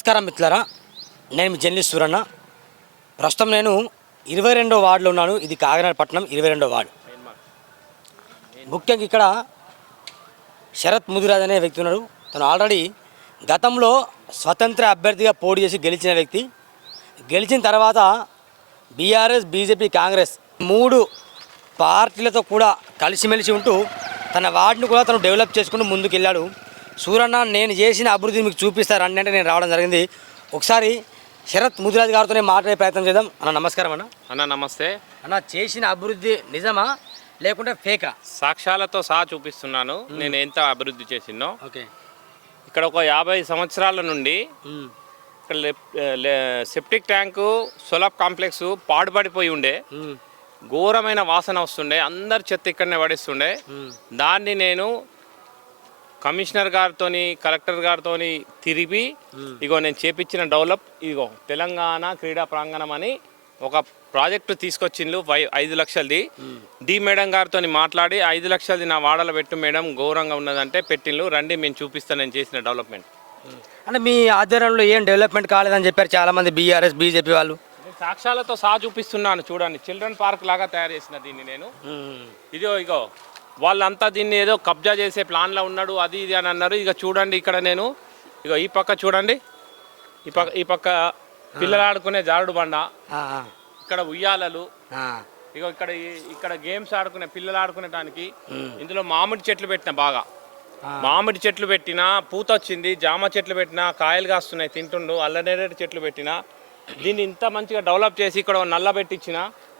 నమస్కారం మిత్రులారా, నేను మీ జర్నలిస్ట్ సూరన్న. ప్రస్తుతం నేను 22వ వార్డులో ఉన్నాను. ఇది కాకినాడ పట్టణం 22వ వార్డు. ముఖ్యంగా ఇక్కడ శరత్ ముదిరాజ్ అనే వ్యక్తి ఉన్నాడు. తను ఆల్రెడీ గతంలో స్వతంత్ర అభ్యర్థిగా పోటీ చేసి గెలిచిన వ్యక్తి. గెలిచిన తర్వాత బీఆర్ఎస్, బీజేపీ, కాంగ్రెస్ 3 పార్టీలతో కూడా కలిసిమెలిసి ఉంటూ తన వార్డును కూడా తను డెవలప్ చేసుకుంటూ ముందుకు వెళ్ళాడు. సూరన్న, నేను చేసిన అభివృద్ధి మీకు చూపిస్తారండి అంటే నేను రావడం జరిగింది. ఒకసారి శరత్ ముదిరాజ్ గారితోనే మాట్లాడే ప్రయత్నం చేద్దాం. అన్న నమస్కారం. అన్న నమస్తే అన్న. చేసిన అభివృద్ధి నిజమా లేకుంటే ఫేకా? సాక్ష్యాలతో సహా చూపిస్తున్నాను నేను ఎంత అభివృద్ధి చేసినో. ఓకే. ఇక్కడ ఒక 50 సంవత్సరాల నుండి ఇక్కడ సెప్టిక్ ట్యాంకు, సోలార్ కాంప్లెక్స్ పాడుపడిపోయి ఉండే, ఘోరమైన వాసన వస్తుండే, అందరు చెత్త ఇక్కడనే పడేస్తుండే. దాన్ని నేను కమిషనర్ గారితో, కలెక్టర్ గారితో తిరిగి ఇగో నేను చేపించిన డెవలప్, ఇగో తెలంగాణ క్రీడా ప్రాంగణం అని ఒక ప్రాజెక్టు తీసుకొచ్చిండ్రు 5 లక్షలది. డి మేడం గారితో మాట్లాడి 5 లక్షలది నా వాడలో పెట్టు మేడం, ఘోరంగా ఉన్నదంటే పెట్టిండ్రు. రండి మేము చూపిస్తాను నేను చేసిన డెవలప్మెంట్. అంటే మీ ఆధ్వర్యంలో ఏం డెవలప్మెంట్ కాలేదని చెప్పారు చాలామంది బీఆర్ఎస్, బీజేపీ వాళ్ళు. సాక్ష్యాలతో సహా చూపిస్తున్నాను. చూడండి, చిల్డ్రన్ పార్క్ లాగా తయారు చేసిన దీన్ని నేను. ఇగో వాళ్ళంతా దీన్ని ఏదో కబ్జా చేసే ప్లాన్లో ఉన్నాడు, అది ఇది అని అన్నారు. ఇక చూడండి, ఇక్కడ నేను ఇగో ఈ పక్క చూడండి, ఈ పక్క పిల్లలు ఆడుకునే జారుడు బండ, ఇక్కడ ఉయ్యాలలు, ఇగో ఇక్కడ గేమ్స్ ఆడుకునే, పిల్లలు ఆడుకునేటానికి. ఇందులో మామిడి చెట్లు పెట్టిన, బాగా మామిడి చెట్లు పెట్టినా పూత వచ్చింది, జామ చెట్లు పెట్టినా కాయలు కాస్తున్నాయి తింటుండు, అల్లనేరేడు చెట్లు పెట్టినా. దీన్ని ఇంత మంచిగా డెవలప్ చేసి ఇక్కడ నల్ల పెట్టించిన.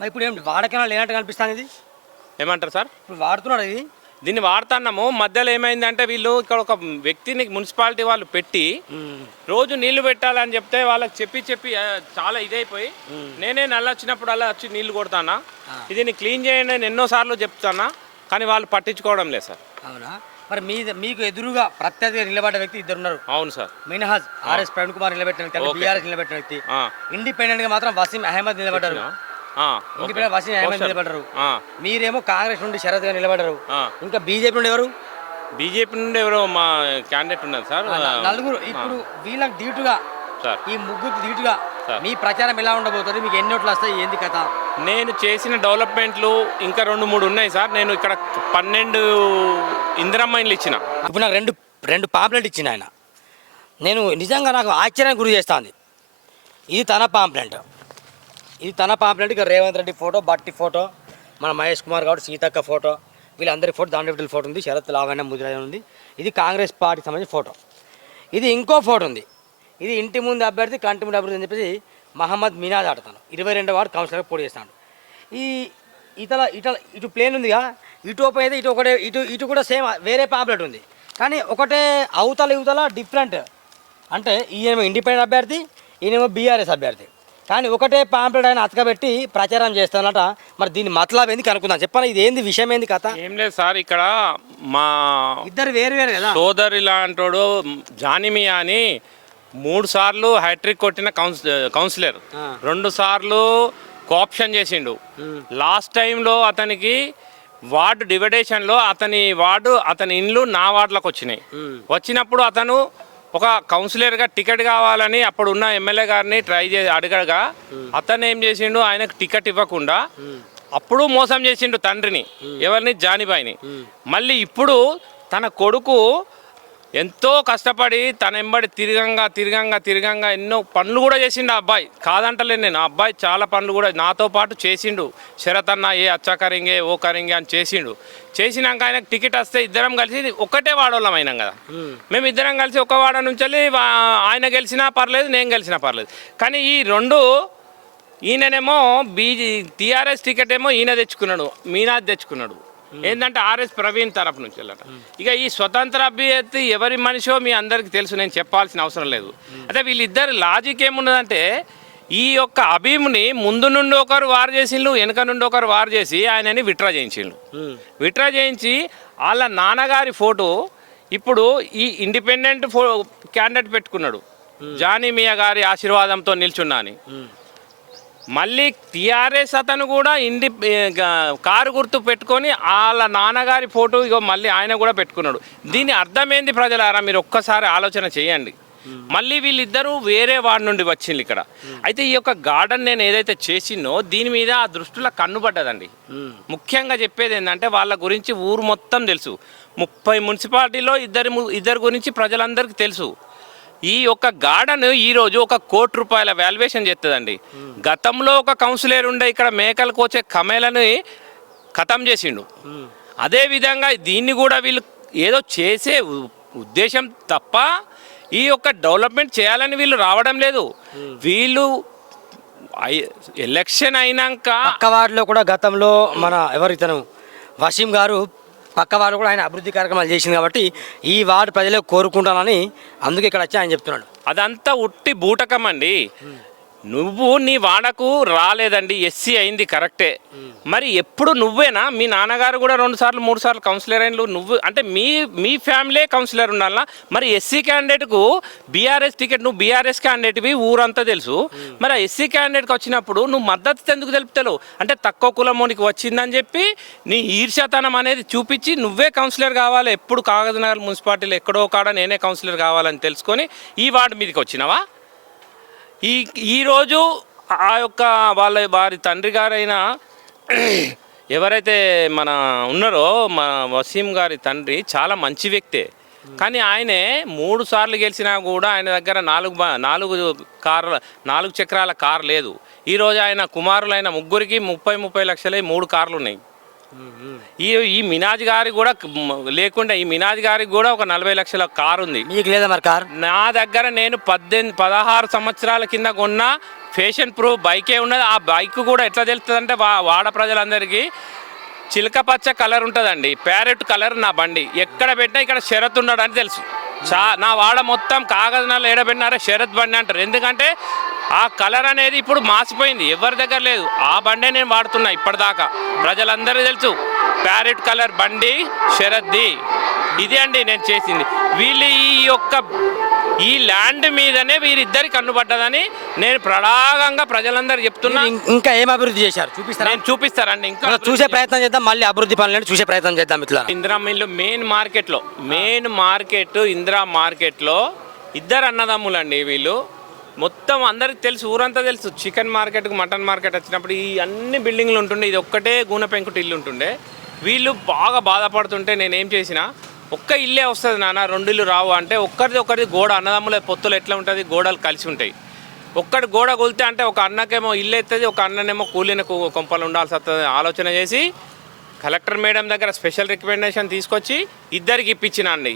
ఇప్పుడు ఏం వాడకం లేనట్టు కనిపిస్తుంది. ఇది ఏమంటారు సార్? ఇప్పుడు వాడుతున్నాడు. ఇది దీన్ని వాడుతున్నాము. మధ్యలో ఏమైందంటే వీళ్ళు ఇక్కడ ఒక వ్యక్తిని మున్సిపాలిటీ వాళ్ళు పెట్టి రోజు నీళ్లు పెట్టాలని చెప్తే వాళ్ళకి చెప్పి చాలా ఇదైపోయి నేనే నల్ల వచ్చినప్పుడు అలా వచ్చి నీళ్లు కొడతానా, దీన్ని క్లీన్ చేయండి నేను ఎన్నోసార్లు చెప్తానా, కానీ వాళ్ళు పట్టించుకోవడం లేదు సార్. అవునా? మరి మీకు ఎదురుగా ప్రత్యర్థిగా నిలబడ్డ వ్యక్తి 2 ఉన్నారు. అవును సార్. మినహాజ్ ఆర్ఎస్ ప్రవీణ్ కుమార్ నిలబెట్టిన వ్యక్తి, బీఆర్ఎస్ నిలబెట్టిన వ్యక్తి. ఇండిపెండెంట్ గా మాత్రం వసీం అహ్మద్ నిలబడ్డారు. వసీం అహ్మద్ నిలబడ్డారు. మీరేమో కాంగ్రెస్ నుండి శరత్ గా నిలబడ్డారు. ఇంకా బీజేపీ నుండి ఎవరు? బీజేపీ నుండి ఎవరో మా క్యాండిడేట్ ఉన్నారు సార్. 4. ఇప్పుడు వీళ్ళకి ధీటుగా, ఈ ముగ్గురికి ధీటుగా మీ ప్రచారం ఎలా ఉండబోతుంది? మీకు ఎన్ని ఓట్లు వస్తాయి? ఏంది కథ? నేను చేసిన డెవలప్మెంట్లు ఇంకా 2-3 ఉన్నాయి సార్. నేను ఇక్కడ 12 ఇందిరమ్మ ఇండ్లు ఇచ్చిన. ఇప్పుడు నాకు రెండు పాంప్లెట్ ఇచ్చిన ఆయన. నేను నిజంగా నాకు ఆశ్చర్యానికి గురి చేస్తుంది. ఇది తన పాంప్లెట్, ఇక రేవంత్ రెడ్డి ఫోటో, బట్టి ఫోటో, మన మహేష్ కుమార్ గౌడ్, సీతక్క ఫోటో, వీళ్ళందరి ఫోటో, దాంట్లో ఫోటో ఉంది, శరత్ లావణ్య ముదిరాజ్ ఉంది. ఇది కాంగ్రెస్ పార్టీకి సంబంధించిన ఫోటో. ఇది ఇంకో ఫోటో ఉంది. ఇది ఇంటి ముందు అభ్యర్థి, కంటి ముందు అభ్యర్థి అని చెప్పేసి మహమ్మద్ మినాజ్ ఆడతాను. 22వ వార్డు కౌన్సిలర్గా పోటీ చేస్తాడు. ఇటు ప్లేన్ ఉందిగా, ఇటు ఓపెన్ అయితే ఇటు కూడా సేమ్ వేరే పాంప్లెట్ ఉంది. కానీ ఒకటే అవతల డిఫరెంట్. అంటే ఈయనేమో ఇండిపెండెంట్ అభ్యర్థి, ఈయనేమో బీఆర్ఎస్ అభ్యర్థి. కానీ ఒకటే పాంప్లెట్ ఆయన అతకబెట్టి ప్రచారం చేస్తానట. మరి దీని మతలబ్ ఏంది కనుక్కుందాం. చెప్పాను, ఇది ఏంది, విషయం ఏంది, కథ? ఏం లేదు సార్, ఇక్కడ మా ఇద్దరు వేరు కదా సోదరి లాంటోడు జానిమియా అని 3 సార్లు హ్యాట్రిక్ కొట్టిన కౌన్సిలర్, 2 సార్లు కోఆప్షన్ చేసిండు. లాస్ట్ టైంలో అతనికి వార్డు డివైడేషన్లో అతని ఇండ్లు నా వార్డులకు వచ్చినాయి. వచ్చినప్పుడు అతను ఒక కౌన్సిలర్గా టికెట్ కావాలని అప్పుడున్న ఎమ్మెల్యే గారిని ట్రై చేసి అడగగా అతను ఏం చేసిండు, ఆయనకు టికెట్ ఇవ్వకుండా అప్పుడు మోసం చేసిండు తండ్రిని, ఎవరిని, జానిబాయిని. మళ్ళీ ఇప్పుడు తన కొడుకు ఎంతో కష్టపడి తన ఎంబడి తిరగంగా ఎన్నో పనులు కూడా చేసిండు. ఆ అబ్బాయి కాదంటలేను నేను, ఆ అబ్బాయి చాలా పనులు కూడా నాతో పాటు చేసిండు. శరత్ అన్న ఏ అచ్చా కరింగే ఓ కరింగే అని చేసినాక ఆయనకు టికెట్ వస్తే ఇద్దరం కలిసి ఒకటే వాడోళ్ళం అయినాం కదా. మేము ఇద్దరం కలిసి ఒక వాడ నుంచి ఆయన గెలిచినా పర్లేదు, నేను గెలిచినా పర్లేదు. కానీ ఈ 2 ఈయననేమో టీఆర్ఎస్ టికెట్ ఏమో ఈయన తెచ్చుకున్నాడు, మీనాజ్ తెచ్చుకున్నాడు. ఏంటంటే ఆర్ఎస్ ప్రవీణ్ తరపు నుంచి వెళ్ళట. ఇక ఈ స్వతంత్ర అభ్యర్థి ఎవరి మనిషో మీ అందరికీ తెలుసు, నేను చెప్పాల్సిన అవసరం లేదు. అయితే వీళ్ళిద్దరు లాజిక్ ఏమున్నదంటే, ఈ యొక్క అభీముని ముందు నుండి ఒకరు వారు చేసిండ్రు, వెనక నుండి ఒకరు వారు చేసి ఆయనని విత్డ్రా చేయించి వాళ్ళ నాన్నగారి ఫోటో ఇప్పుడు ఈ ఇండిపెండెంట్ క్యాండిడేట్ పెట్టుకున్నాడు, జానిమియా గారి ఆశీర్వాదంతో నిల్చున్నా అని. మళ్ళీ టీఆర్ఎస్ అతను కూడా కారు గుర్తు పెట్టుకొని వాళ్ళ నాన్నగారి ఫోటో ఇగో మళ్ళీ ఆయన కూడా పెట్టుకున్నాడు. దీని అర్థం ఏంది ప్రజలారా, మీరు ఒక్కసారి ఆలోచన చేయండి. మళ్ళీ వీళ్ళిద్దరూ వేరే వార్డు నుండి వచ్చిండ్రు ఇక్కడ. అయితే ఈ యొక్క గార్డెన్ నేను ఏదైతే చేసినో దీని మీద ఆ దృష్టిలో కన్నుపడ్డదండి. ముఖ్యంగా చెప్పేది ఏంటంటే వాళ్ళ గురించి ఊరు మొత్తం తెలుసు. 30 మున్సిపాలిటీలో ఇద్దరు గురించి ప్రజలందరికీ తెలుసు. ఈ యొక్క గార్డెన్ ఈరోజు ₹1 కోటి వాల్యుయేషన్ చేస్తుందండి. గతంలో ఒక కౌన్సిలర్ ఉండే ఇక్కడ మేకలకు వచ్చే కమేలను ఖతం చేసిండు. అదేవిధంగా దీన్ని కూడా వీళ్ళు ఏదో చేసే ఉద్దేశం తప్ప ఈ యొక్క డెవలప్మెంట్ చేయాలని వీళ్ళు రావడం లేదు. వీళ్ళు ఎలక్షన్ అయినాక పక్క వార్డులో కూడా గతంలో మన ఎవరితను వసీం గారు పక్క వార్డు కూడా ఆయన అభివృద్ధి కార్యక్రమాలు చేసింది కాబట్టి ఈ వార్డు ప్రజలే కోరుకుంటానని అందుకే ఇక్కడ వచ్చి ఆయన చెప్తున్నాడు. అదంతా ఉట్టి బూటకం అండి. నువ్వు నీ వాడకు రాలేదండి, ఎస్సీ అయింది కరెక్టే. మరి ఎప్పుడు నువ్వేనా? మీ నాన్నగారు కూడా 2 సార్లు 3 సార్లు కౌన్సిలర్ అయిన నువ్వు అంటే మీ ఫ్యామిలీ కౌన్సిలర్ ఉండాలా? మరి ఎస్సీ క్యాండిడేట్కు బీఆర్ఎస్ టికెట్, నువ్వు బీఆర్ఎస్ క్యాండిడేట్వి ఊరంతా తెలుసు. మరి ఆ ఎస్సీ క్యాండిడేట్కి వచ్చినప్పుడు నువ్వు మద్దతు ఎందుకు తెలుపుతావు? అంటే తక్కువ కులమోనికి వచ్చిందని చెప్పి నీ ఈర్ష్యతనం అనేది చూపించి నువ్వే కౌన్సిలర్ కావాలి, ఎప్పుడు కాగజ్నగర్ మున్సిపాలిటీలో ఎక్కడో కాడ నేనే కౌన్సిలర్ కావాలని తెలుసుకొని ఈ వార్డు మీదకి వచ్చినావా? ఈరోజు ఆ యొక్క వారి తండ్రి గారైన ఎవరైతే మన ఉన్నారో మా వసీం గారి తండ్రి చాలా మంచి వ్యక్తే. కానీ ఆయనే 3 సార్లు గెలిచినా కూడా ఆయన దగ్గర 4 చక్రాల కారు లేదు. ఈరోజు ఆయన కుమారులైన ముగ్గురికి 30 లక్షలే 3 కార్లు ఉన్నాయి. ఈ మినాజ్ గారికి కూడా లేకుండా ఈ మినాజ్ గారికి కూడా ఒక 40 లక్షల కారు ఉంది. మీకు లేదా మరి కారు? నా దగ్గర నేను 16 సంవత్సరాల కింద కొన్న ఫ్యాషన్ ప్రూఫ్ బైకే ఉన్నది. ఆ బైక్ కూడా ఎట్లా తెలుస్తుంది అంటే వాడ ప్రజలందరికీ చిలక పచ్చ కలర్ ఉంటుందండి, ప్యారెట్ కలర్ నా బండి. ఎక్కడ పెట్టినా ఇక్కడ శరత్ ఉన్నాడు అని తెలుసు. నా వాడ మొత్తం కాగజ్నగర్లో ఏడబెట్టినారా శరత్ బండి అంటారు. ఎందుకంటే ఆ కలర్ అనేది ఇప్పుడు మాసిపోయింది, ఎవరి దగ్గర లేదు. ఆ బండే నేను వాడుతున్నా ఇప్పటిదాకా. ప్రజలందరూ తెలుసు ప్యారెట్ కలర్ బండి శరత్ది. ఇదే అండి నేను చేసింది. వీళ్ళు ఈ ల్యాండ్ మీదనే వీరిద్దరికి కన్నుపడ్డదని నేను ప్రడాగంగా ప్రజలందరూ చెప్తున్నా. ఇంకా ఏం అభివృద్ధి చేశారు చూపిస్తారా? నేను చూపిస్తారండి. ఇంకా చూసే ప్రయత్నం చేద్దాం, మళ్ళీ అభివృద్ధి పనులను చూసే ప్రయత్నం చేద్దాం. ఇట్లా Indira mill main market Indira మార్కెట్లో ఇద్దరు అన్నదమ్ములండి వీళ్ళు. మొత్తం అందరికి తెలుసు, ఊరంతా తెలుసు. చికెన్ మార్కెట్కి మటన్ మార్కెట్ వచ్చినప్పుడు ఈ అన్ని బిల్డింగ్లు ఉంటుండే, ఇది ఒక్కటే గూనె పెంకుటి ఇల్లు ఉంటుండే. వీళ్ళు బాగా బాధపడుతుంటే నేనేం చేసిన, ఒక్క ఇల్లే వస్తుంది నాన్న, 2 ఇల్లు రావు అంటే ఒక్కరిది గోడ అన్నదమ్ముల పొత్తులు ఎట్లా ఉంటుంది, గోడలు కలిసి ఉంటాయి. ఒక్కటి గోడ కొలితే అంటే ఒక అన్నకేమో ఇల్లు ఎత్తది, ఒక అన్ననేమో కూలిన కొంపలు ఉండాల్సి వస్తుంది ఆలోచన చేసి కలెక్టర్ మేడం దగ్గర స్పెషల్ రికమెండేషన్ తీసుకొచ్చి ఇద్దరికి ఇప్పించిన అండి.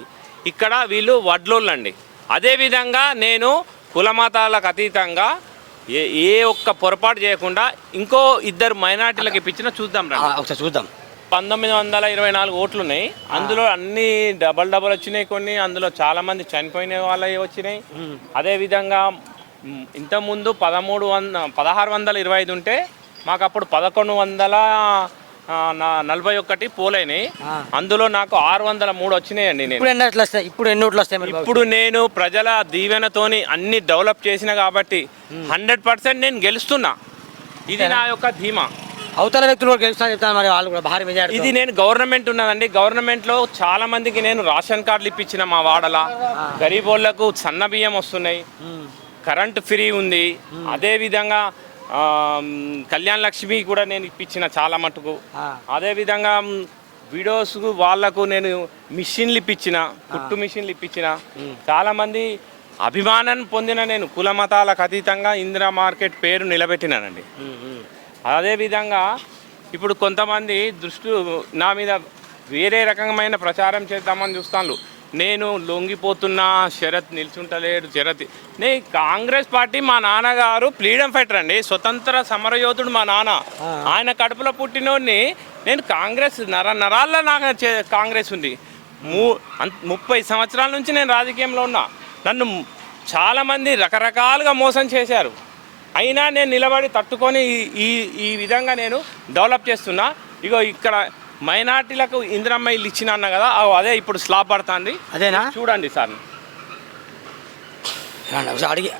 ఇక్కడ వీళ్ళు వడ్లోళ్ళండి. అదేవిధంగా నేను కులమతాలకు అతీతంగా ఏ ఒక్క పొరపాటు చేయకుండా ఇంకో 2 మైనార్టీలకు ఇప్పించిన చూద్దాం రా. ఒకసారి చూద్దాం. 1924 ఓట్లు ఉన్నాయి. అందులో అన్ని డబల్ వచ్చినాయి కొన్ని. అందులో చాలామంది చనిపోయిన వాళ్ళవి వచ్చినాయి. అదేవిధంగా ఇంతకుముందు 1625 ఉంటే మాకు అప్పుడు 1141 పోలైనాయి. అందులో నాకు 603 వచ్చినాయండి. నేను ఇప్పుడు నేను ప్రజల దీవెనతోని అన్ని డెవలప్ చేసిన కాబట్టి 100% నేను గెలుస్తున్నా. ఇది నా యొక్క ధీమా. అవతల వ్యక్తులు కూడా గెలుస్తా చెప్తాను, మరి వాళ్ళు కూడా భారీ మెజారిటీ. ఇది నేను గవర్నమెంట్ ఉన్నదండి. గవర్నమెంట్లో చాలా మందికి నేను రేషన్ కార్డులు ఇప్పించిన మా వాడల. గరీబ్ వాళ్ళకు సన్న బియ్యం వస్తున్నాయి, కరెంటు ఫ్రీ ఉంది. అదేవిధంగా కళ్యాణ్ లక్ష్మి కూడా నేను ఇప్పించిన చాలా మటుకు. అదేవిధంగా విడోస్ వాళ్ళకు నేను మిషన్లు ఇప్పించిన, కుట్టు మిషన్లు ఇప్పించిన. చాలామంది అభిమానం పొందిన నేను కుల మతాలకు అతీతంగా ఇందిరా మార్కెట్ పేరు నిలబెట్టినానండి. అదేవిధంగా ఇప్పుడు కొంతమంది దృష్టి నా మీద వేరే రకమైన ప్రచారం చేద్దామని చూస్తాను. నేను లొంగిపోతున్నా, శరత్ నిల్చుంటలేడు, నేను కాంగ్రెస్ పార్టీ, మా నాన్నగారు ఫ్రీడమ్ ఫైటర్ అండి, స్వతంత్ర సమరయోధుడు మా నాన్న. ఆయన కడుపులో పుట్టినోడిని నేను కాంగ్రెస్ నరాల్లో నాకు కాంగ్రెస్ ఉంది. 30 సంవత్సరాల నుంచి నేను రాజకీయంలో ఉన్నా. నన్ను చాలామంది రకరకాలుగా మోసం చేశారు. అయినా నేను నిలబడి తట్టుకొని ఈ విధంగా నేను డెవలప్ చేస్తున్నా. ఇగో ఇక్కడ మైనార్టీలకు ఇందిరమ్మ ఇల్లు ఇచ్చిన అన్న కదా, అదే ఇప్పుడు స్లాబ్ పడుతుంది. అదేనా? చూడండి సార్, అడిగి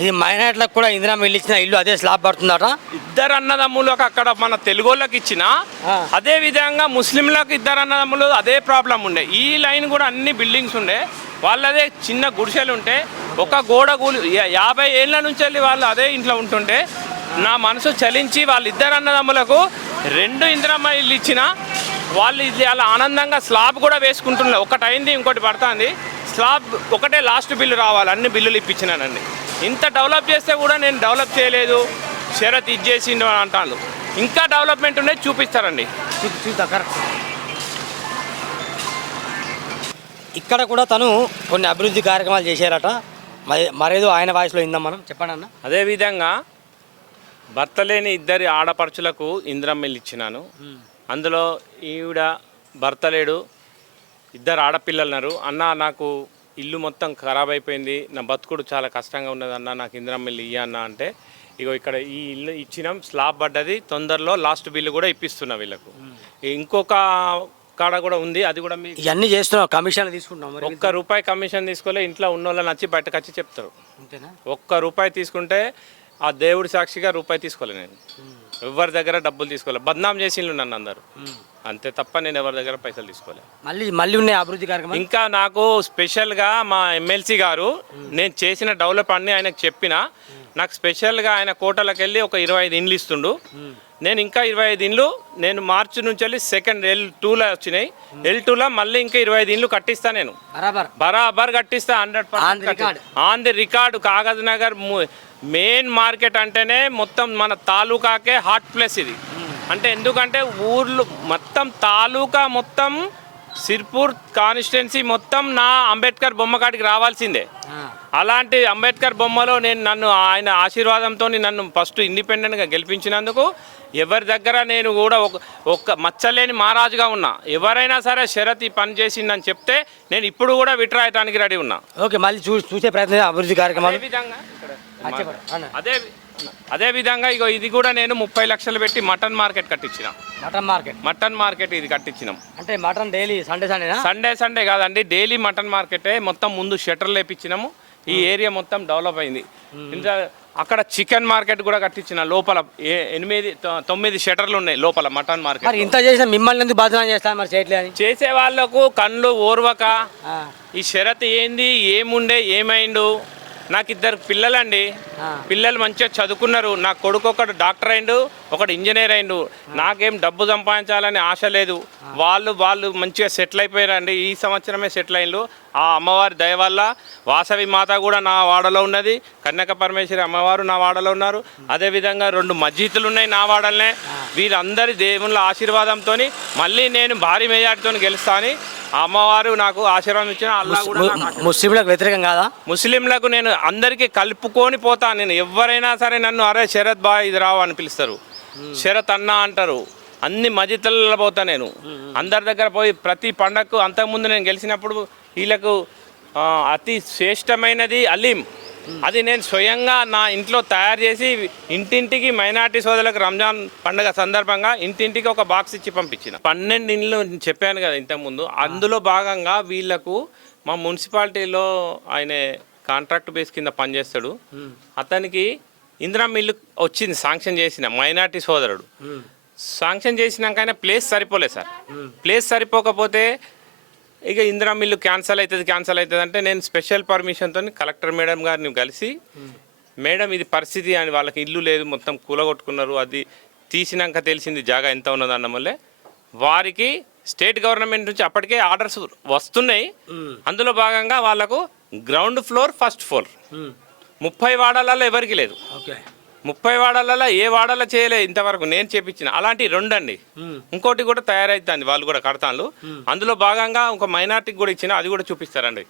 ఇది మైనార్టీలకు కూడా ఇందిరమ్మ ఇల్లు ఇచ్చిన ఇల్లు అదే స్లాబ్ పడుతుందట. 2 అన్నదమ్ములకు అక్కడ మన తెలుగు వాళ్ళకి ఇచ్చిన, అదే విధంగా ముస్లింలకు 2 అన్నదమ్ములు అదే ప్రాబ్లం ఉండే. ఈ లైన్ కూడా అన్ని బిల్డింగ్స్ ఉండే. వాళ్ళదే చిన్న గుడిసెలు ఉంటే ఒక గోడ కూలి 50 ఏళ్ళ నుంచి వెళ్ళి వాళ్ళు అదే ఇంట్లో ఉంటుంటే నా మనసు చలించి వాళ్ళిద్దరు అన్నదమ్ములకు 2 ఇందిరమ్మ ఇల్లు ఇచ్చిన వాళ్ళు ఇది అలా ఆనందంగా స్లాబ్ కూడా వేసుకుంటున్నారు. ఒకటి అయింది, ఇంకోటి పడుతుంది. స్లాబ్ ఒకటే లాస్ట్ బిల్లు రావాలి, అన్ని బిల్లులు ఇప్పించినానండి. ఇంత డెవలప్ చేస్తే కూడా నేను డెవలప్ చేయలేదు, షరత్ ఇచ్చేసిండు అని అంటాను. ఇంకా డెవలప్మెంట్ ఉండేది చూపిస్తారండి. చూద్దాం కరెక్ట్. ఇక్కడ కూడా తను కొన్ని అభివృద్ధి కార్యక్రమాలు చేశారట. మరేదో ఆయన వాయిస్లో ఇందాం మనం. చెప్పండి అన్న. అదేవిధంగా భర్త లేని 2 ఆడపడుచులకు ఇందిరమ్మ ఇల్లు ఇచ్చినాను. అందులో ఈవిడ భర్త లేడు, 2 ఆడపిల్లలు ఉన్నారు. అన్న నాకు ఇల్లు మొత్తం ఖరాబ్ అయిపోయింది, నా బతుకుడు చాలా కష్టంగా ఉన్నది అన్న, నాకు ఇందిరమ్మ ఇల్లు ఇయ్య అన్న అంటే, ఇగో ఇక్కడ ఈ ఇల్లు ఇచ్చినాం, స్లాబ్ పడ్డది, తొందరలో లాస్ట్ బిల్లు కూడా ఇప్పిస్తున్నా వీళ్ళకు. ఇంకొక కాడ కూడా ఉంది, అది కూడా మీకు ఇవన్నీ చేస్తున్నాం, కమిషన్ తీసుకుంటున్నాం. ₹1 కమిషన్ తీసుకోలే, ఇంట్లో ఉన్న వాళ్ళని వచ్చి బయటకు వచ్చి చెప్తారు. అంతేనా? ₹1 తీసుకుంటే ఆ దేవుడి సాక్షిగా రూపాయి తీసుకోలే, నేను ఎవరి దగ్గర డబ్బులు తీసుకోలే. బద్నాం చేసిండు నన్ను అందరు, అంతే తప్ప నేను ఎవరి దగ్గర పైసలు తీసుకోలే. మళ్ళీ ఉన్నాయి అభివృద్ధి కార్యక్రమం. ఇంకా నాకు స్పెషల్గా మా ఎమ్మెల్సీ గారు నేను చేసిన డెవలప్ అన్ని ఆయనకు చెప్పిన, నాకు స్పెషల్గా ఆయన కోటలకు వెళ్ళి ఒక 25 ఇండ్లు ఇస్తుండు. నేను ఇంకా 25 ఇండ్లు నేను మార్చి నుంచి వెళ్ళి సెకండ్ L2లో వచ్చినాయి. L2లో మళ్ళీ ఇంకా 25 ఇండ్లు కట్టిస్తా, నేను బరాబర్ కట్టిస్తా. 100% on the record. Kagaz Nagar main market అంటేనే మొత్తం మన తాలూకాకే హాట్ ప్లేస్ ఇది. అంటే ఎందుకంటే ఊర్లు మొత్తం తాలూకా మొత్తం సిర్పూర్ కాన్స్టిట్యున్సీ మొత్తం నా అంబేద్కర్ బొమ్మకాడికి రావాల్సిందే. అలాంటి అంబేద్కర్ బొమ్మలో నన్ను ఆయన ఆశీర్వాదంతో నన్ను ఫస్ట్ ఇండిపెండెంట్గా గెలిపించినందుకు ఎవరి దగ్గర నేను కూడా ఒక్క మచ్చలేని మహారాజుగా ఉన్నా. ఎవరైనా సరే షరత్ ఈ పని చేసిందని చెప్తే నేను ఇప్పుడు కూడా విట్రాయటానికి రెడీ ఉన్నా. ఓకే, మళ్ళీ చూసే ప్రయత్నం అభివృద్ధి కార్యక్రమాలు. అదే విధంగా ఇగో ఇది కూడా నేను 30 లక్షలు పెట్టి మటన్ మార్కెట్ కట్టించిన. మటన్ మార్కెట్ ఇది కట్టించినాం. అంటే మటన్ డైలీ సండే కాదండి, డైలీ మటన్ మార్కెటే. మొత్తం ముందు షట్టర్లు వేపించినాము, ఈ ఏరియా మొత్తం డెవలప్ అయింది. ఇంకా అక్కడ చికెన్ మార్కెట్ కూడా కట్టించిన. లోపల 8-9 షట్టర్లు ఉన్నాయి లోపల మటన్ మార్కెట్. ఇంత చేసిన మిమ్మల్ని ఎందుకు బాధ చేస్తాను మరి చేయట్లేదు? చేసే వాళ్ళకు కళ్ళు ఓర్వక ఈ షరత్ ఏంది, ఏముండే, ఏమైండు. నాకు 2 పిల్లలండి, పిల్లలు మంచిగా చదువుకున్నారు. నా కొడుకు ఒకడు డాక్టర్ అయిండు, ఒకడు ఇంజనీర్ అయిండు. నాకేం డబ్బు సంపాదించాలని ఆశ లేదు. వాళ్ళు మంచిగా సెటిల్ అయిపోయారండి. ఈ సంవత్సరమే సెటిల్ అయిండు. ఆ అమ్మవారి దయ వల్ల వాసవి మాత కూడా నా వాడలో ఉన్నది, కన్యక పరమేశ్వరి అమ్మవారు నా వాడలో ఉన్నారు. అదేవిధంగా 2 మస్జిద్లు ఉన్నాయి నా వాడలనే. వీళ్ళందరి దేవుళ్ళ ఆశీర్వాదంతో మళ్ళీ నేను భారీ మెజార్టీతో గెలుస్తా అని అమ్మవారు నాకు ఆశీర్వాదం ఇచ్చిన. అల్లా కూడా ముస్లింలకు వ్యతిరేకం కాదా? ముస్లింలకు నేను అందరికీ కలుపుకొని పోతా. నేను ఎవరైనా సరే నన్ను అరే శరత్ బాయ్ ఇది రావు అని పిలుస్తారు, శరత్ అన్న అంటారు. అన్ని మజితులలో పోతా నేను, అందరి దగ్గర పోయి ప్రతి పండగకు. అంతకుముందు నేను గెలిచినప్పుడు వీళ్ళకు అతి శ్రేష్టమైనది అలీం, అది నేను స్వయంగా నా ఇంట్లో తయారు చేసి ఇంటింటికి మైనార్టీ సోదరులకు రంజాన్ పండుగ సందర్భంగా ఇంటింటికి ఒక బాక్స్ ఇచ్చి పంపించిన. 12 ఇండ్లు చెప్పాను కదా ఇంతకుముందు. అందులో భాగంగా వీళ్ళకు మా మున్సిపాలిటీలో ఆయన కాంట్రాక్ట్ బేస్ కింద పనిచేస్తాడు. అతనికి ఇందిరమ్మ ఇల్లు వచ్చింది, శాంక్షన్ చేసిన మైనార్టీ సోదరుడు. శాంక్షన్ చేసినాక ఆయన ప్లేస్ సరిపోలేదు సార్. ప్లేస్ సరిపోకపోతే ఇక ఇందిరమ్మ ఇల్లు క్యాన్సల్ అవుతుంది అంటే నేను స్పెషల్ పర్మిషన్తో కలెక్టర్ మేడం గారిని కలిసి, మేడం ఇది పరిస్థితి అని, వాళ్ళకి ఇల్లు లేదు, మొత్తం కూలగొట్టుకున్నారు. అది తీసినాక తెలిసింది జాగా ఎంత ఉన్నది అన్న వల్లే వారికి స్టేట్ గవర్నమెంట్ నుంచి అప్పటికే ఆర్డర్స్ వస్తున్నాయి. అందులో భాగంగా వాళ్ళకు గ్రౌండ్ ఫ్లోర్, ఫస్ట్ ఫ్లోర్ 30 వాడాలలో ఎవరికి లేదు. 30 వాడాలలో ఏ వాడాలో చేయలేదు ఇంతవరకు, నేను చేపించిన. అలాంటి 2 అండి. ఇంకోటి కూడా తయారైతుంది, వాళ్ళు కూడా కడతాను. అందులో భాగంగా ఒక మైనార్టీకి కూడా ఇచ్చిన, అది కూడా చూపిస్తారండి.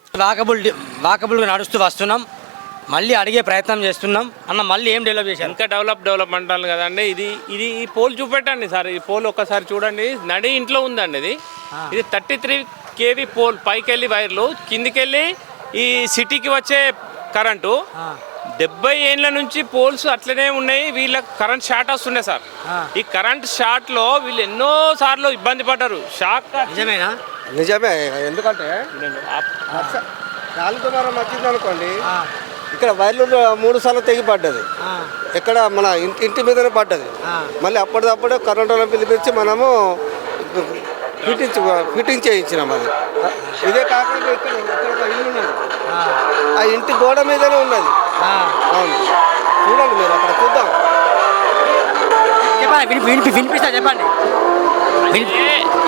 వాకబుల్గా నడుస్తూ వస్తున్నాం, మళ్ళీ అడిగే ప్రయత్నం చేస్తున్నాం అన్న. మళ్ళీ ఏం డెవలప్ చేశారు? ఇంకా డెవలప్ అంటాను కదండి. ఇది ఈ పోల్ చూపెట్టండి సార్. ఈ పోల్ ఒక్కసారి చూడండి, నడి ఇంట్లో ఉందండి. ఇది 33 kV పోల్. పైకి వెళ్ళి వైర్లు, కిందికి వెళ్ళి ఈ సిటీకి వచ్చే కరెంటు. 70 ఏళ్ళ నుంచి పోల్స్ అట్లనే ఉన్నాయి. వీళ్ళకి కరెంట్ షార్ట్ వస్తుండే సార్. ఈ కరెంట్ షార్ట్ లో వీళ్ళు ఎన్నో సార్లు ఇబ్బంది పడ్డారు. షాక్ నిజమే. ఎందుకంటే గాలి దుమారం వచ్చింది అనుకోండి, ఇక్కడ వైర్లు 3 సార్లు తెగి పడ్డది. ఇక్కడ మన ఇంటి మీదనే పడ్డది. మళ్ళీ అప్పటిదప్పుడే కరెంట్ వాళ్ళని పిలిపించి మనము ఫిట్టింగ్ చేయించినాం అది. ఇదే కాకుండా ఇక్కడ ఒక ఇల్లు ఉన్నది, ఆ ఇంటి గోడ మీదనే ఉన్నది. అవును, చూడండి మీరు అక్కడ చూద్దాం. వినిపిస్తా చెప్పండి.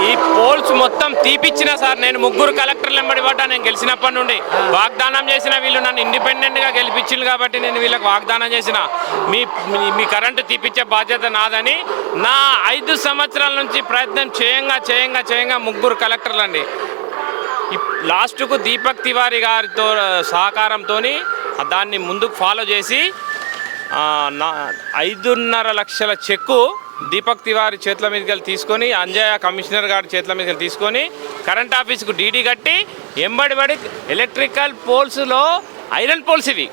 ఈ పోల్స్ మొత్తం తీపిచ్చిన సార్. నేను 3 కలెక్టర్లు వెంబడి పడ్డా. నేను గెలిచినప్పటి నుండి వాగ్దానం చేసిన వీళ్ళు నన్ను ఇండిపెండెంట్గా గెలిపించింది కాబట్టి నేను వీళ్ళకి వాగ్దానం చేసిన మీ కరెంటు తీపిచ్చే బాధ్యత నాదని. నా 5 సంవత్సరాల నుంచి ప్రయత్నం చేయంగా 3 కలెక్టర్లు అండి. లాస్ట్కు దీపక్ తివారీ గారితో సహకారంతో దాన్ని ముందుకు ఫాలో చేసి 5.5 లక్షల చెక్కు దీపక్ తివారీ చేతుల మీదకి వెళ్ళి తీసుకొని, అంజయ్య కమిషనర్ గారి చేతుల మీదకి వెళ్ళి తీసుకొని కరెంట్ ఆఫీస్కు డీడీ కట్టి ఎంబడిబడి ఎలక్ట్రికల్ పోల్స్లో ఐరన్ పోల్స్ ఇవి,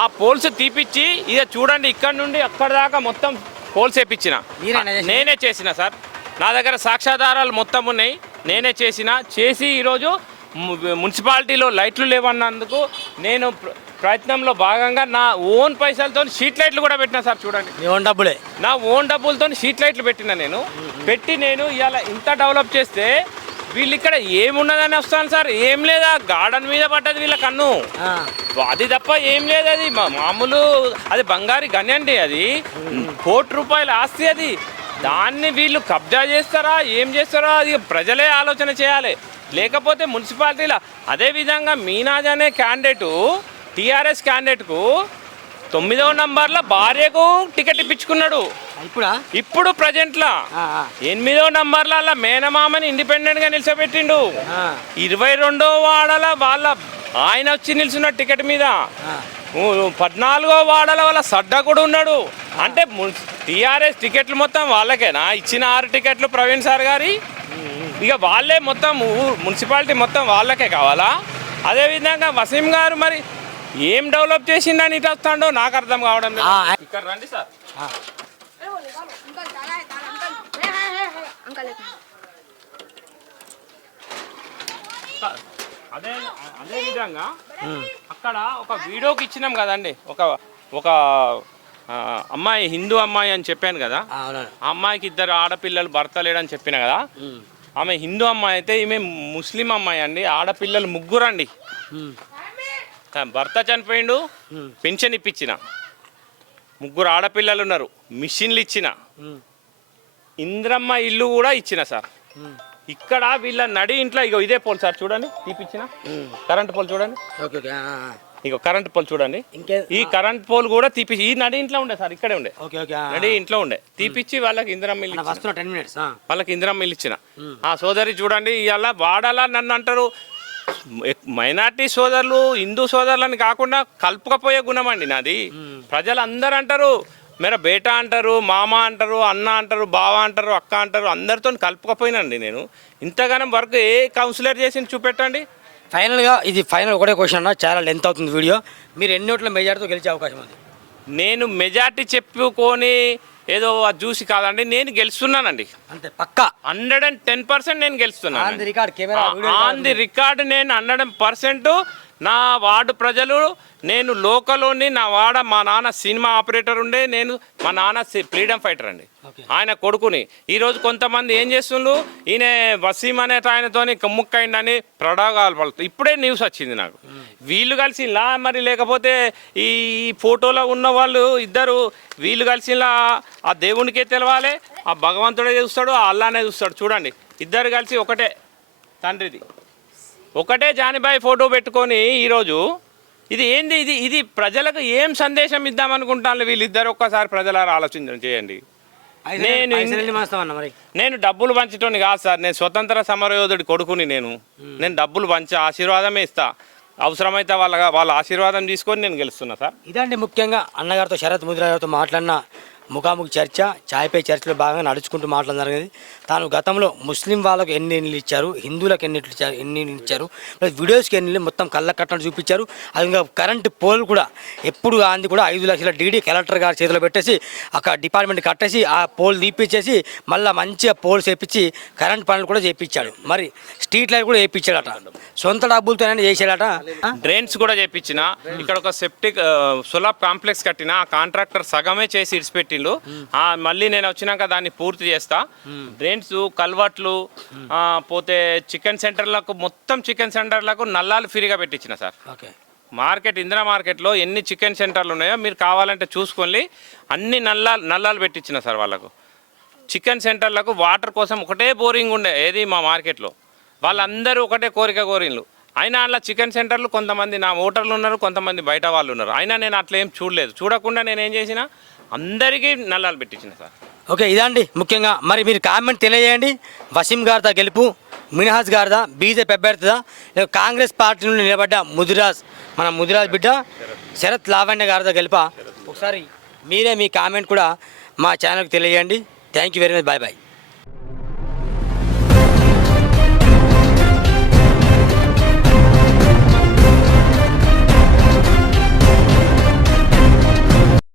ఆ పోల్స్ తీపిచ్చి ఇక చూడండి ఇక్కడ నుండి అక్కడ దాకా మొత్తం పోల్స్ వేయించిన నేనే చేసిన సార్. నా దగ్గర సాక్ష్యాధారాలు మొత్తం ఉన్నాయి. నేనే చేసి ఈరోజు మున్సిపాలిటీలో లైట్లు లేవన్నందుకు నేను ప్రయత్నంలో భాగంగా నా ఓన్ పైసలతో స్ట్రీట్ లైట్లు కూడా పెట్టినా సార్. చూడండి, నా ఓన్ డబ్బులతో స్ట్రీట్ లైట్లు పెట్టినా. నేను ఇవాళ ఇంత డెవలప్ చేస్తే వీళ్ళు ఇక్కడ ఏమున్నదని వస్తాను సార్. ఏం లేదా, గార్డెన్ మీద పడ్డది వీళ్ళ కన్ను, అది తప్ప ఏం లేదు. అది మామూలు అది బంగారు గని అండి, అది 1 కోటి రూపాయల ఆస్తి. అది దాన్ని వీళ్ళు కబ్జా చేస్తారా ఏం చేస్తారా అది ప్రజలే ఆలోచన చేయాలి. లేకపోతే మున్సిపాలిటీలో అదేవిధంగా మీనాజ్ అనే క్యాండిడేటు టీఆర్ఎస్ క్యాండిడేట్కు 9వ నంబర్లో భార్యకు టికెట్ ఇప్పించుకున్నాడు. ఇప్పుడు ప్రజెంట్లా 8వ నంబర్ల మేనమామని ఇండిపెండెంట్గా నిలిచిపెట్టిండు. 22వ వాడల వాళ్ళ ఆయన వచ్చి నిలిచిన టికెట్ మీద 14వ వాడల వాళ్ళ సడ్డా కూడా ఉన్నాడు. అంటే టీఆర్ఎస్ టికెట్లు మొత్తం వాళ్ళకేనా ఇచ్చిన? 6 టికెట్లు ప్రవీణ్ సార్ గారి, ఇక వాళ్ళే మొత్తం మున్సిపాలిటీ మొత్తం వాళ్ళకే కావాలా? అదేవిధంగా వసీం గారు మరి ఏం డెవలప్ చేసిందని ఇటు వస్తాడో నాకు అర్థం కావడం లేదు. ఇక్కడ రండి సార్. అదే విధంగా అక్కడ ఒక వీడియోకి ఇచ్చినాం కదండి, ఒక అమ్మాయి, హిందూ అమ్మాయి అని చెప్పాను కదా. ఆ అమ్మాయికి 2 ఆడపిల్లలు, భర్త లేడని చెప్పిన కదా. ఆమె హిందూ అమ్మాయి అయితే ఈమె ముస్లిం అమ్మాయి అండి. ఆడపిల్లలు 3 అండి. భర్త చనిపోయిండు, పెన్షన్ ఇప్పించిన, 3 ఆడపిల్లలు ఉన్నారు, మిషన్లు ఇచ్చిన, ఇంద్రమ్మ ఇల్లు కూడా ఇచ్చిన సార్. ఇక్కడ వీళ్ళ నడి ఇంట్లో ఇగో ఇదే పోల్ సార్, చూడండి తీపిచ్చిన కరెంట్ పోల్ చూడండి. ఇగో కరెంట్ పోల్ చూడండి. ఈ కరెంట్ పోల్ కూడా తీపిచ్చి ఈ నడి ఇంట్లో ఉండే సార్, ఇక్కడే ఉండే, నడి ఇంట్లో ఉండే, తీపిచ్చి వాళ్ళకి ఇందిరమ్మ ఇల్లు, వాళ్ళకి ఇందిరమ్మ ఇల్లు ఇచ్చిన. ఆ సోదరి చూడండి, ఇవాళ వాడాలా నన్ను అంటారు. మైనార్టీ సోదరులు, హిందూ సోదరులని కాకుండా కలుపుకపోయే గుణం అండి నాది. ప్రజలు అందరూ అంటారు, మేర బేటా అంటారు, మామ అంటారు, అన్న అంటారు, బావ అంటారు, అక్క అంటారు, అందరితో కలుపుకపోయినండి నేను. ఇంతగానం వర్క్ ఏ కౌన్సిలర్ చేసి చూపెట్టండి. ఫైనల్గా ఇది ఒకటే క్వశ్చన్ అన్న, చాలా లెంత్ అవుతుంది వీడియో. మీరు ఎన్ని ఓట్ల మెజార్టీతో గెలిచే అవకాశం ఉంది? నేను మెజార్టీ చెప్పుకొని ఏదో అది చూసి కాదండి, నేను గెలుస్తున్నానండి అంతే పక్కా. 110% నేను గెలుస్తున్నాను. ఆన్ ది రికార్డ్ నేను 100%. నా వార్డు ప్రజలు, నేను లోకల్లోని, నా వాడ మా నాన్న సినిమా ఆపరేటర్ ఉండే, నేను మా నాన్న ఫ్రీడమ్ ఫైటర్ అండి, ఆయన కొడుకుని. ఈరోజు కొంతమంది ఏం చేస్తుండ్రు, ఈయన వసీం అనే ఆయనతోని కమ్ముక్కైండని ప్రడాగాలు పడుతుంది. ఇప్పుడే న్యూస్ వచ్చింది నాకు. వీళ్ళు కలిసిలా మరి, లేకపోతే ఈ ఫోటోలో ఉన్న వాళ్ళు ఇద్దరు వీళ్ళు కలిసిలా ఆ దేవునికే తెలవాలి, ఆ భగవంతుడే చూస్తాడు, ఆ అల్లానే చూస్తాడు. చూడండి, ఇద్దరు కలిసి ఒకటే తండ్రిది, ఒకటే జానిబాయి ఫోటో పెట్టుకొని ఈరోజు ఇది ఏంది? ఇది ప్రజలకు ఏం సందేశం ఇద్దామనుకుంటాను వీళ్ళిద్దరు? ఒక్కసారి ప్రజలారా ఆలోచన చేయండి. నేను డబ్బులు పంచటోని కాదు సార్, నేను స్వతంత్ర సమరయోధుడి కొడుకుని. నేను డబ్బులు పంచి ఆశీర్వాదమే ఇస్తా. అవసరమైతే వాళ్ళ ఆశీర్వాదం తీసుకొని నేను గెలుస్తున్నా సార్. ఇదండి ముఖ్యంగా అన్నగారితో, శరత్ ముదిరాజ్ గారితో మాట్లాడిన ముఖాముఖి చర్చ, ఛాయ్పై చర్చలో భాగంగా నడుచుకుంటూ మాట్లాడడం జరిగింది. తాను గతంలో ముస్లిం వాళ్ళకు ఎన్ని ఇళ్ళు ఇచ్చారు, హిందువులకు ఎన్ని ఇళ్ళు ఇచ్చారు, వీడియోస్కి ఎన్ని మొత్తం కళ్ళ కట్టడం చూపించారు. అది ఇంకా కరెంటు పోల్ కూడా ఎప్పుడు గాంధీ కూడా 5 లక్షల డీడీ కలెక్టర్ గారి చేతిలో పెట్టేసి అక్కడ డిపార్ట్మెంట్ కట్టేసి ఆ పోల్ తీపిచ్చేసి మళ్ళీ మంచిగా పోల్స్ వేయించి కరెంట్ పనులు కూడా చేయించాడు. మరి స్ట్రీట్ లైట్ కూడా వేయించాడట, సొంత డబ్బులతోనే చేసాడట. డ్రైన్స్ కూడా చేయించిన. ఇక్కడ ఒక సెప్టిక్ సోలార్ కాంప్లెక్స్ కట్టిన, ఆ కాంట్రాక్టర్ సగమే చేసి ఇడిచిపెట్టి పెట్టిండు. మళ్ళీ నేను వచ్చినాక దాన్ని పూర్తి చేస్తా. డ్రైన్స్, కల్వర్ట్లు, పోతే చికెన్ సెంటర్లకు, మొత్తం చికెన్ సెంటర్లకు నల్లాలు ఫ్రీగా పెట్టించిన సార్. ఓకే. మార్కెట్, ఇందిరా మార్కెట్లో ఎన్ని చికెన్ సెంటర్లు ఉన్నాయో మీరు కావాలంటే చూసుకోండి. అన్ని నల్లాలు పెట్టించిన సార్ వాళ్ళకు. చికెన్ సెంటర్లకు వాటర్ కోసం ఒకటే బోరింగ్ ఉండే ఏది మా మార్కెట్లో. వాళ్ళందరూ ఒకటే కోరికలు. అయినా అలా చికెన్ సెంటర్లు కొంతమంది నా ఓటర్లు ఉన్నారు, కొంతమంది బయట వాళ్ళు ఉన్నారు. అయినా నేను అట్లా ఏం చూడలేదు. చూడకుండా నేను ఏం చేసిన, అందరికీ నల్లాలు పెట్టించిన సార్. ఓకే, ఇదండి ముఖ్యంగా. మరి మీరు కామెంట్ తెలియజేయండి. వసీం గారిదా గెలుపు, మినహాజ్ గారిదా, బీజేపీ అభ్యర్థిదా, లేదా కాంగ్రెస్ పార్టీ నుండి నిలబడ్డ మన ముదిరాజ్ బిడ్డ శరత్ లావణ్య గారిదా గెలుపా? ఒకసారి మీరే మీ కామెంట్ కూడా మా ఛానల్కి తెలియజేయండి. Thank you very much. Bye bye.